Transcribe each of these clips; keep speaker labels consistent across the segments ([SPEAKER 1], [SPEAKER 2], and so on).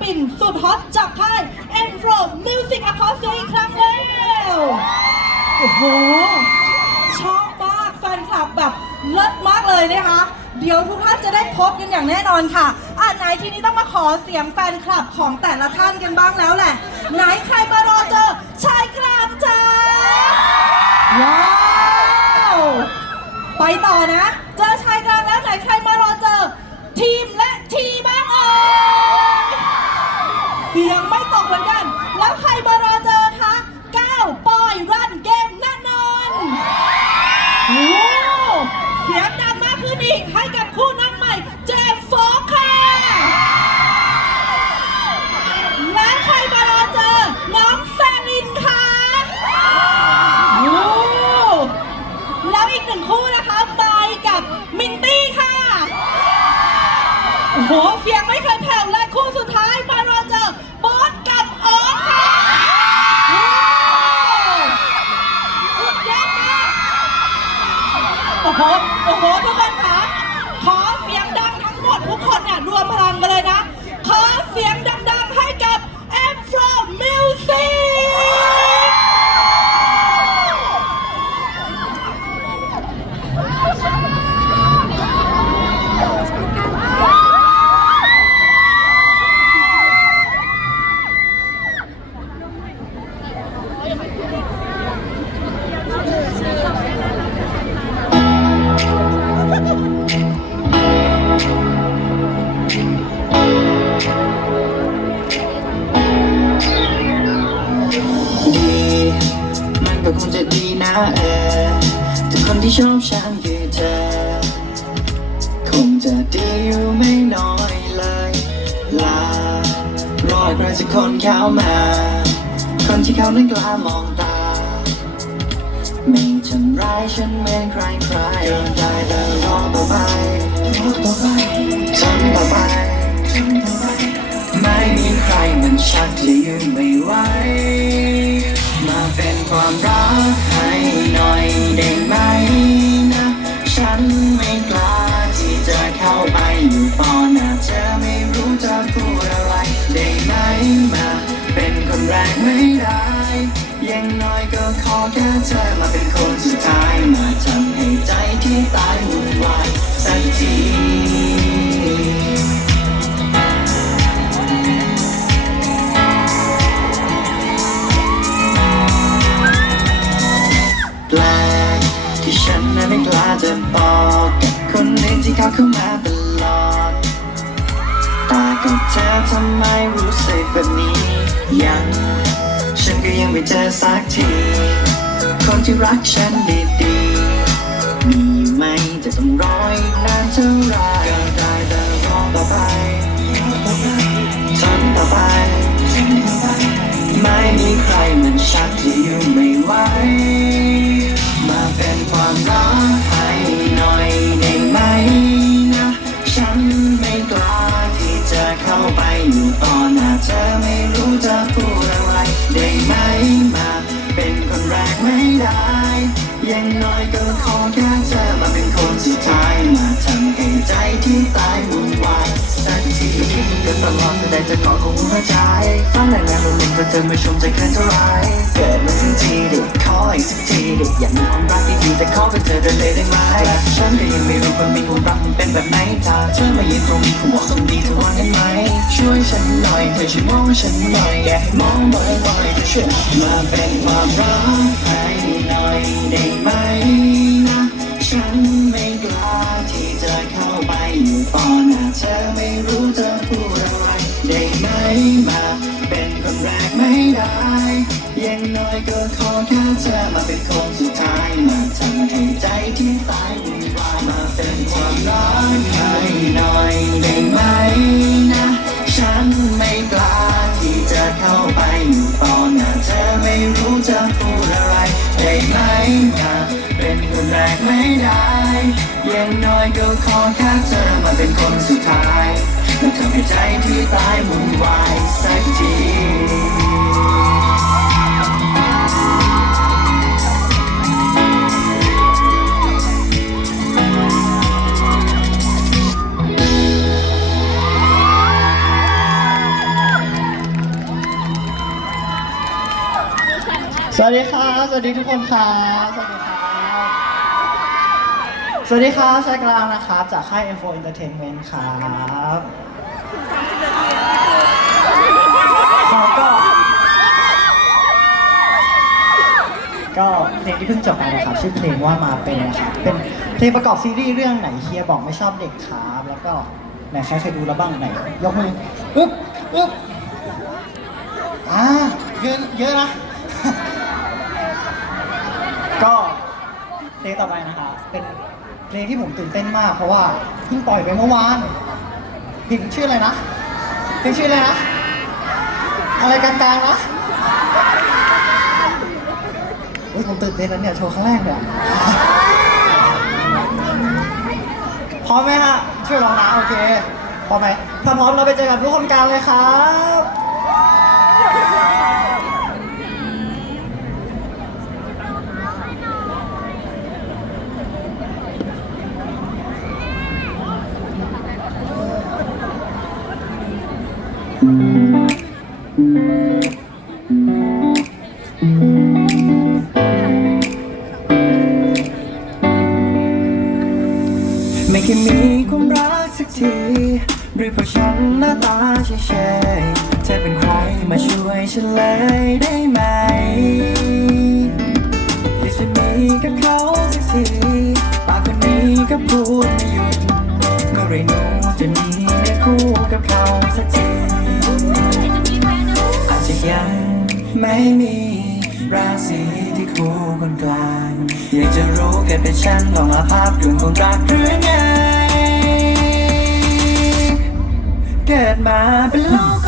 [SPEAKER 1] ปินสุดฮอตจากค่าย e n f r o Music a c o s t i c อีกครั้งแล้วโอ้โห ชอบมากแฟนคลับแบบเลิศมากเลยนะคะ เดี๋ยวทุกท่านจะได้พบกันอย่างแน่นอนค่ะอะไหนทีนี้ต้องมาขอเสียงแฟนคลับของแต่ละท่านกันบ้างแล้วแหละ ไหนใครมารอเจอ โอ้เสียงดังมากขึ้นอีกให้กับคู่น้องใหม่ เจมส์โฟกค่ะ และใครมารอเจอ น้องแซลินค่ะโอ้แล้วอีกหนึ่งคู่นะคะไมค์กับมินตี้ค่ะ โอ้โห เสียงไม่เคยแผ่วและคู่สุดท้ายมารอเจอบอสกับออสค่ะโอ้สุดยอดมาก โนะเอ
[SPEAKER 2] อแต่คนที่ชอบฉันคือเธอ คงจะดีอยู่ไม่น้อยเลย ลารอใครสักคนเข้ามา คนที่เขานั้นกล้ามองตา ไม่ทำร้ายฉันเหมือนใครใครเกินได้แต่ร ไม่ได้ย่างน้อยก็ขอแค่เธอมาเป็นคนสุดท้าย มาทำให้ใจที่ตายวุ่นวายสักทีแปลกที่ฉันนั้นไม่กล้าจะบอกกับคนอื่นที่เขาเข้ามาตลอดแตากับเธอทำไมรู้สึกแบบนี้ยัง ก็ยังไม่เจอสักที คนที่รักฉันดี อดแต่ได้จะขอของหัวใจฟังแรงงานลงเล่นก็เธอไม่ชมใจเกินเท่าไรเกิดมาทั้งทีเด็กขออีกสักทีเด็กอยากมีความรักที่ดีแต่ขอเป็นเธอเดินเลยได้ไหมและฉันก็ยังไม่รู้ว่ามีความรักมันเป็นแบบไหนถ้าเธอมายืนตรงนี้คงบอกสมดีเธอว่ากันไหมช่วยฉันหน่อยเธอช่วยมองฉันหน่อยอย่าให้มองบ่อยๆเธอช่วยมาเป็นความรักให้หน่อยได้ไหมนะฉันไม่กล้าที่จะเข้าไปอยู่ต่อหน้าเธอไม่รู้จะพูดอะไร ได้ไหมมา เป็นคนแรกไม่ได้ย่างน้อยก็ขอแค่เธอมาเป็นคนสุดท้ายมาทำให้ใจที่ตายวุ่นวายมาเป็นความรักให้หน่อยได้ไหมนะ ฉันไม่กล้าที่จะเข้าไปอยู่ต่อหน้าเธอไม่รู้จะพูดอะไรได้ไหมมาเป็นคนแรกไม่ได้ย่างน้อยก็ขอแค่เธอมาเป็นคนสุดท้าย ส
[SPEAKER 3] วัสดีค่ะ สวัสดีทุกคนค่ะ สวัสดีค่ะ สวัสดีค่ะชายกลางนะคะจากค่าย M4 Entertainment ครับ ขอก็ ก็เพลงที่เพิ่งจบไปนะครับ ชื่อเพลงว่ามาเป็นนะครับเป็นเพลงประกอบซีรีส์เรื่องไหนเฮียบอกไม่ชอบเด็กครับแล้วก็ไหนใครเคยดูแล้วบ้างไหน ยกมืออึ๊บอึ๊บอ่าเยอะเยอะนะ ก็เพลงต่อไปนะครับเป็นเพลงที่ผมตื่นเต้นมากเพราะว่าเพิ่งปล่อยไปเมื่อวาน พิงชื่ออะไรนะพิงชื่ออะไรนะ อะไรกลางๆนะเฮ้ยผมตื่นเต้นแล้วเนี่ยโชว์ครั้งแรกเนี่ยพร้อมไหมฮะ ช่วยร้องนะโอเค พร้อมไหมถ้าพร้อมเราไปเจอกันทุกคนกลางเลยครับ
[SPEAKER 2] ไม่เคยมีความรักสักทีหรือเพราะฉันหน้าตาเฉยๆเธอเป็นใครมาช่วยฉันเลยได้ไหมอยากจะมีกับเขาสักทีปากคนนี้ก็พูดไม่หยุดเมื่อไรหนูจะมีเนื้คู่กับเขาสักที ยังไม่มีราศีที่คู่คนกลาง อยากจะรู้เกิดเป็นฉันของอาภาพดวงของรักหรือไง เกิดมาเป็นโลก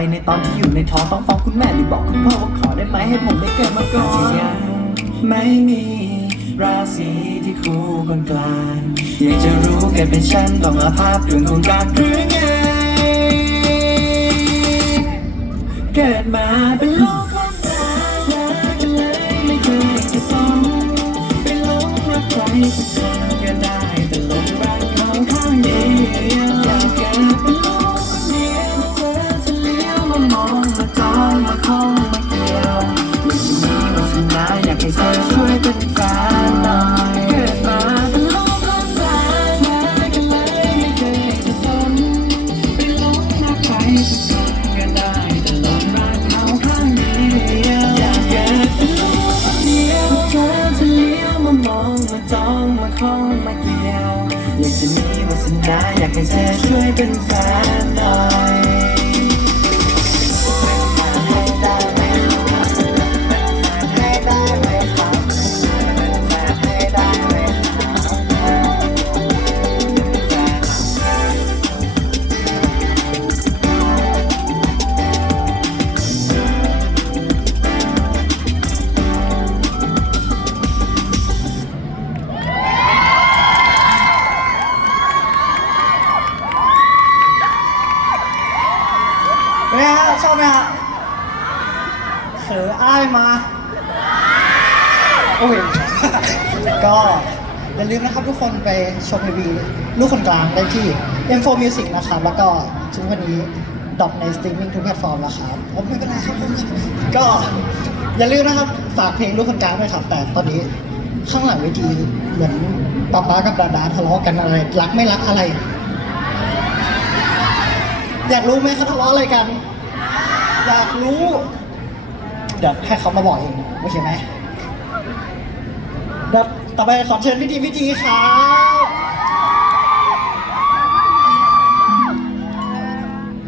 [SPEAKER 2] ไปในตอน
[SPEAKER 3] ที่อยู่ในท้องต้องฟ้องคุณแม่หรือบอกคุณพ่อว่าขอได้ไหมให้ผมได้เกิดมาก่อน
[SPEAKER 2] ยังไม่มีราศีที่คู่คนกลางอยากจะรู้เกิดเป็นฉันต้องอาภาพดวงของรักหรือไงเกิดมาเป็นโลกคนกลางรักกันเลยไม่เคยจะสนไปหลงรักใครสักคนก็ได้ ช่ ก็อย่าลืมนะ
[SPEAKER 3] ครับทุกคนไปชม MV ลูกคนกลางได้ที่ M4 Music นะครับแล้วก็ทุกวันนี้ดอปในสตรีมมิ่งทุกแพลตฟอร์มแล้วครับผมไม่เป็นไรครับผมก็อย่าลืมนะครับฝากเพลงลูกคนกลางด้วยครับ แต่ตอนนี้ข้างหลังเวทีเหมือนป๊าป๊ากับดาดาทะเลาะกันอะไร รักไม่รักอะไร อยากรู้ไหมเขาทะเลาะอะไรกัน อยากรู้ เดี๋ยวให้เขามาบอกเองโอเคไหมเดี๋ยว ต่อไปขอเชิญพี่ทีพี่จีครับ